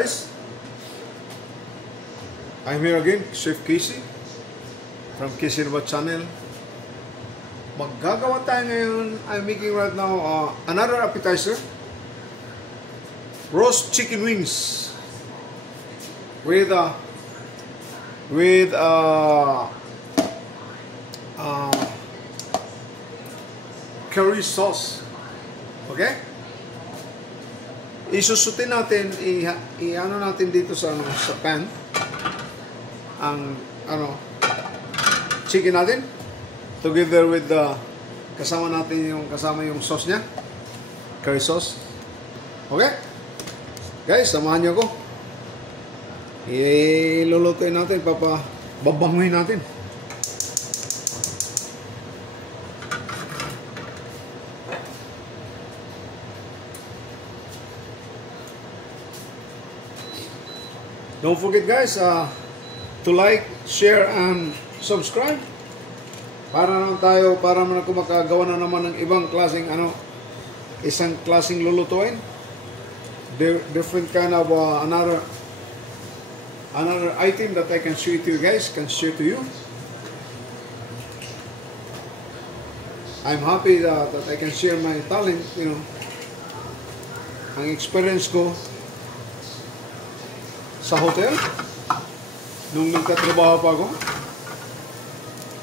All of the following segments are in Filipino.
Guys, I'm here again, Chef Casey from Casey Nova Channel. Maggagawa tayo ngayon. I'm making right now another appetizer, roast chicken wings with curry sauce. Okay? Isusutin natin, i-ano natin dito sa pan ang chicken natin together with kasama yung sauce niya, curry sauce. Okay? Guys, samahan niyo ako. Ilulutuin natin, babanguhin natin. Don't forget guys to like, share, and subscribe para naman ako makagawa na naman ng ibang klaseng isang klaseng lulutuin, different kind of another item that I can share to you guys, can share to you. I'm happy that I can share my talent, ang experience ko sa hotel nung nagtatrabaho pa ako.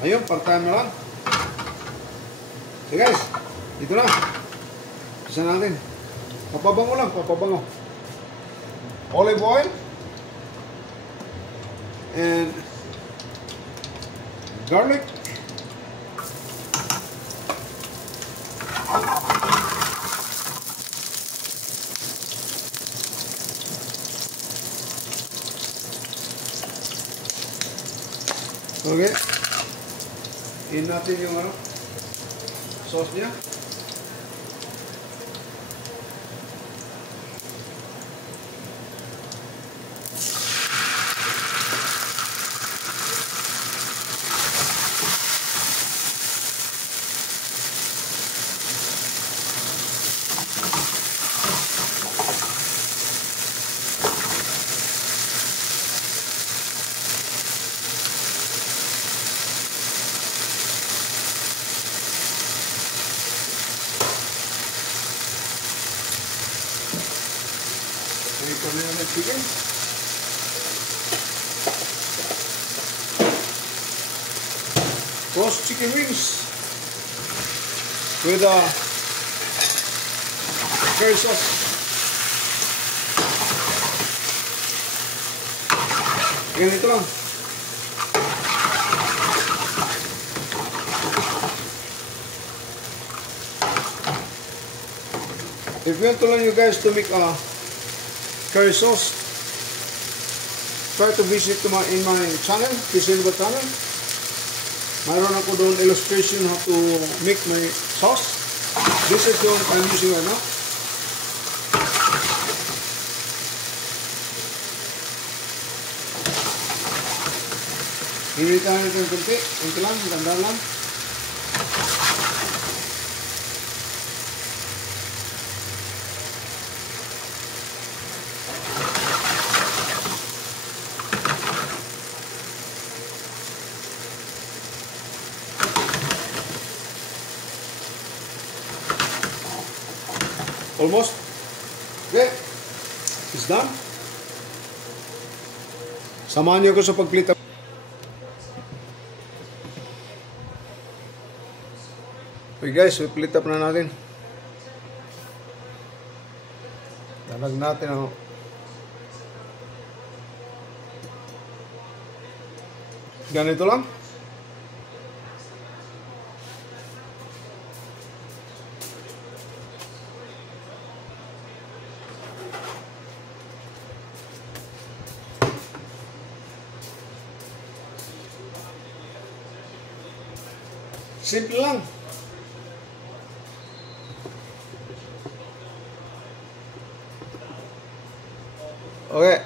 Ayun, part-time na lang. So guys, dito na. Isa natin. Papabango lang, papabango. Olive oil and garlic. Okay. In natin yung sauce niya. Ito na yung chicken. Roast chicken wings with curry sauce. Ganito lang. If you want to learn you guys to make curry sauce, try to visit in my channel, Casey Nova Channel. Mayroon ako doon illustration how to make my sauce. This is the one I'm using right now. Hinilitan natin ng kunti. Kunti lang, ganda lang. Almost. Okay. It's done. Samahan niyo ko sa pag-plate up. Okay guys, i-plate up na natin. Dalag natin ganito lang. Simple lang. Okay.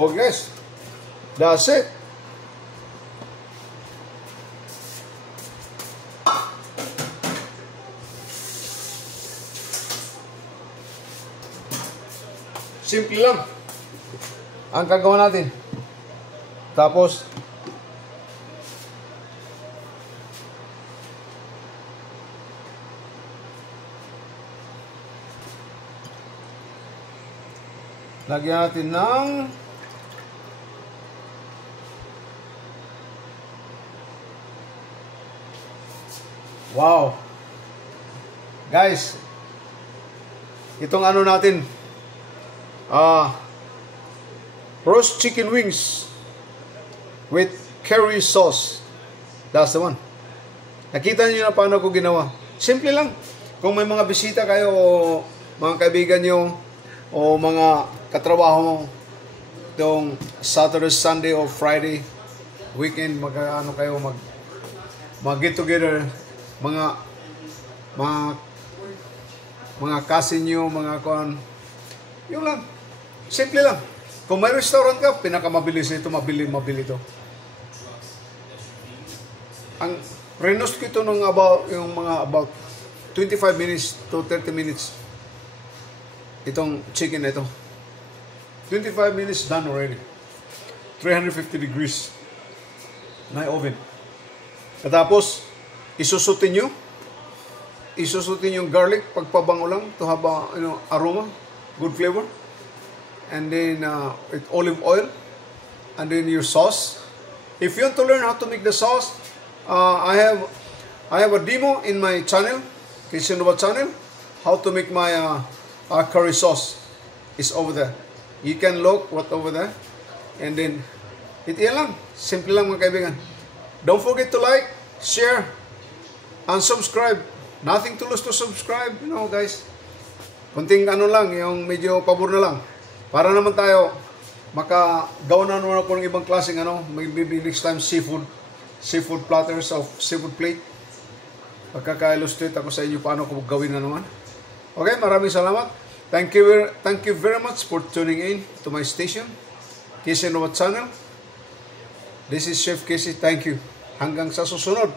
Okay guys, that's it. Simple lang ang gagawin natin. Tapos lagyan natin ng wow. Guys, itong ano natin, roast chicken wings with curry sauce. That's the one. Nakita niyo na paano ko ginawa. Simple lang. Kung may mga bisita kayo o mga kaibigan niyo o mga katrabaho mo itong Saturday, Sunday o Friday weekend, mag-ano kayo, mag get together, mga cousin nyo, mga kuhan, yun lang. Simple lang. Kung may restaurant ka, pinakamabilis ito, mabili ito. Ang renost ko ito ng about 25 minutes to 30 minutes. Itong chicken na ito. 25 minutes done already. 350 degrees. Na oven. Katapos, isusutin yung garlic, pagpabango lang to have aroma, good flavor. And then with olive oil, and then your sauce. If you want to learn how to make the sauce, I have a demo in my channel, Christian Nova channel, how to make my curry sauce. Is over there. You can look what over there, and then yan lang, simple lang mga kaibigan. Don't forget to like, share, and subscribe. Nothing to lose to subscribe, guys. Kunting ano lang, yung medyo pabor na lang. Para naman tayo makagawa na naman ako ng ibang klaseng maybe next time seafood platters of seafood plate. Pagkaka-illustrate ako sa inyo paano ko gawin na naman. Okay, maraming salamat. Thank you very much for tuning in to my station, Casey Nova Channel. This is Chef Casey. Thank you. Hanggang sa susunod.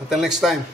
Until next time.